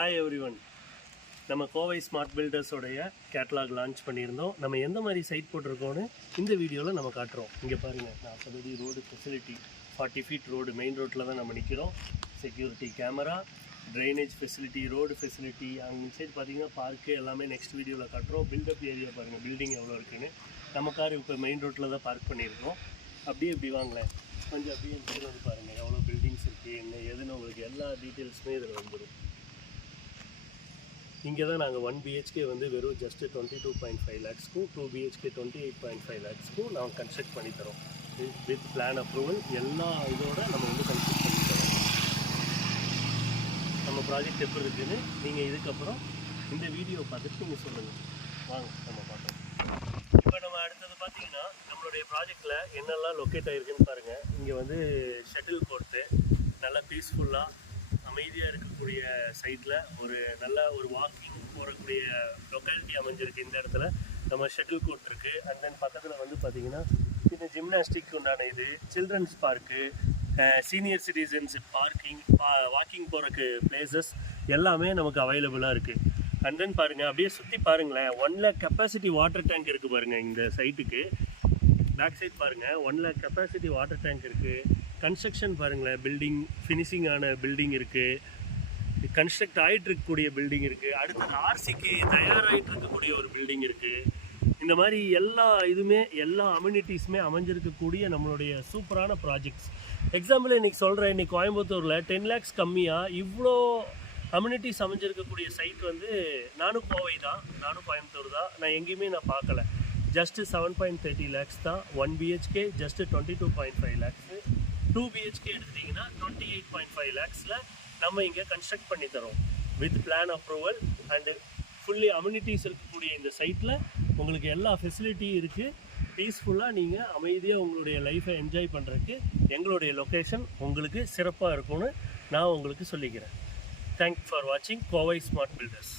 Hi everyone. நம்ம Kovai smart பில்டர்ஸோடைய catalogue launch பண்ணியிருந்தோம். நம்ம எந்த மாதிரி சைட் போட்டிருக்கோன்னு இந்த வீடியோவில் நம்ம காட்டுறோம். இங்கே பாருங்கள், 40 அடி road facility, 40 feet road, main ரோட்டில் தான் நம்ம நிற்கிறோம். Security camera, drainage facility, road facility, அங்கே சைடு பார்த்தீங்கன்னா பார்க்கு எல்லாமே நெக்ஸ்ட் வீடியோவில் காட்டுறோம். பில்டப் ஏரியா பாருங்கள், பில்டிங் எவ்வளோ இருக்குன்னு. நம்ம கார் இப்போ மெயின் ரோட்டில் தான் பார்க் பண்ணியிருக்கோம். அப்படியே இப்படி வாங்களேன், கொஞ்சம் அப்படியே வந்து பாருங்கள் எவ்வளோ பில்டிங்ஸ் இருக்குது, என்ன எதுன்னு உங்களுக்கு எல்லா டீட்டெயில்ஸுமே இதில் வந்துடும். இங்கே தான் நாங்கள் 1 BHK வந்து வெறும் ஜஸ்ட்டு 22.5 lakhsக்கும் 2 BHK 28.5 lakhsக்கும் நாங்கள் கன்ஸ்ட்ரக்ட் பண்ணித்தரோம். வித் பிளான் அப்ரூவல் எல்லா இதோட நம்ம வந்து கன்ஸ்ட்ரக்ட் பண்ணித்தரோம். நம்ம ப்ராஜெக்ட் எப்படி இருக்குதுன்னு நீங்கள் இதுக்கப்புறம் இந்த வீடியோ பார்த்துட்டு நீங்கள் சொல்லுங்கள். வாங்க நம்ம பார்க்கலாம். இப்போ நம்ம அடுத்தது பார்த்தீங்கன்னா நம்மளுடைய ப்ராஜெக்டில் என்னெல்லாம் லொக்கேட் ஆகிருக்குன்னு பாருங்கள். இங்கே வந்து ஷட்டில் கோர்ட்டு, நல்லா பீஸ்ஃபுல்லாக அமைதியாக இருக்கக்கூடிய சைட்டில் ஒரு வாக்கிங் போகக்கூடிய லொக்காலிட்டி அமைஞ்சிருக்கு. இந்த இடத்துல நம்ம ஷட்டில் கோர்ட் இருக்குது. அண்ட் தென் பக்கத்தில் வந்து பார்த்திங்கன்னா இந்த ஜிம்னாஸ்டிக் உண்டான இது, children's park, senior citizens parking, walking போகிறக்கு பிளேசஸ் எல்லாமே நமக்கு அவைலபிளாக இருக்குது. அண்ட் தென் பாருங்கள், அப்படியே சுற்றி பாருங்களேன், 1 lakh கெப்பாசிட்டி வாட்டர் டேங்க் இருக்குது பாருங்கள். இந்த சைட்டுக்கு பேக் சைட் பாருங்கள், 1 lakh கெப்பாசிட்டி வாட்டர் டேங்க் இருக்குது. கன்ஸ்ட்ரக்ஷன் பாருங்களேன், பில்டிங் ஃபினிஷிங் ஆன பில்டிங் இருக்குது, கன்ஸ்ட்ரக்ட் ஆகிட்டு இருக்கக்கூடிய பில்டிங் இருக்குது, அடுத்தது ஆர்சிக்கு தயாராகிட்டு இருக்கக்கூடிய ஒரு பில்டிங் இருக்குது. இந்த மாதிரி எல்லா அம்யூனிட்டிஸுமே அமைஞ்சிருக்கக்கூடிய நம்மளுடைய சூப்பரான ப்ராஜெக்ட்ஸ். எக்ஸாம்பிள் இன்றைக்கி சொல்கிறேன், இன்றைக்கி கோயம்புத்தூரில் 10 lakhs கம்மியாக இவ்வளோ அம்யூனிட்டிஸ் அமைஞ்சிருக்கக்கூடிய சைட் வந்து நானும் கோவை தான், நானும் கோயம்புத்தூர் தான், நான் எங்கேயுமே நான் பார்க்கல. ஜஸ்ட்டு 7.30 lakhs தான். 1 BHK ஜஸ்ட்டு 22.5 lakhs. 2 BHK எடுத்துட்டிங்கன்னா 28.5 lakhsல நம்ம இங்கே கன்ஸ்ட்ரக்ட் பண்ணி தரோம். With plan approval and fully amenities இருக்கக்கூடிய இந்த சைட்டில் உங்களுக்கு எல்லா ஃபெசிலிட்டியும் இருக்குது. பீஸ்ஃபுல்லாக நீங்கள் அமைதியாக உங்களுடைய லைஃப்பை என்ஜாய் பண்ணுறதுக்கு எங்களுடைய லொக்கேஷன் உங்களுக்கு சிறப்பாக இருக்கும்னு நான் உங்களுக்கு சொல்லிக்கிறேன். தேங்க்ஸ் ஃபார் வாட்சிங் கோவை ஸ்மார்ட் பில்டர்ஸ்.